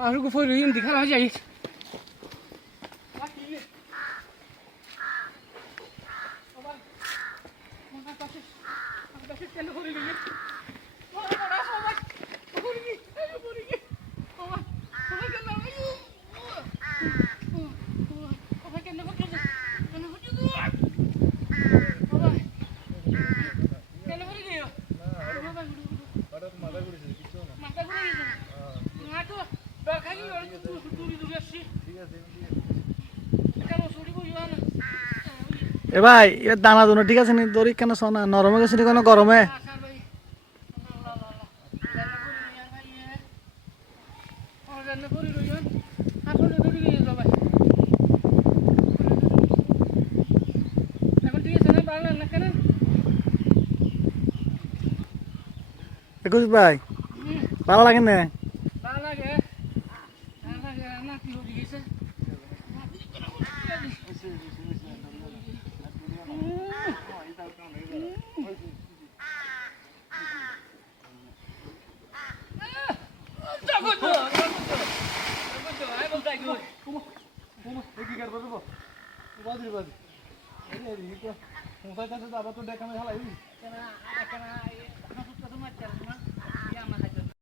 Aku foi ruim de cara aí. এ ভাই এর দানা দুনো ঠিক আছে নি দড়ি কেন সোনা নরমে গেছে নি কোনো গরমে একুশ ভাই ভালো লাগে না Karena